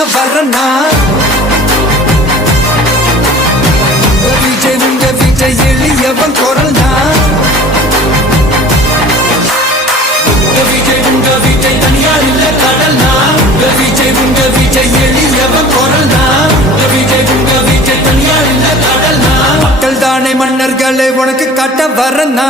பண்ண வரனா விஜய் உங்க விஜய் எளியவன் குரல்னா விஜய் உங்க விஜய் தனியார் இல்ல கடல்னா விஜய் உங்க விஜய் எளியவன் குரல்னா விஜய் உங்க விஜய் தனியார் இல்ல கடல்னா மக்கள் தானே மன்னர்களை உனக்கு காட்ட வரனா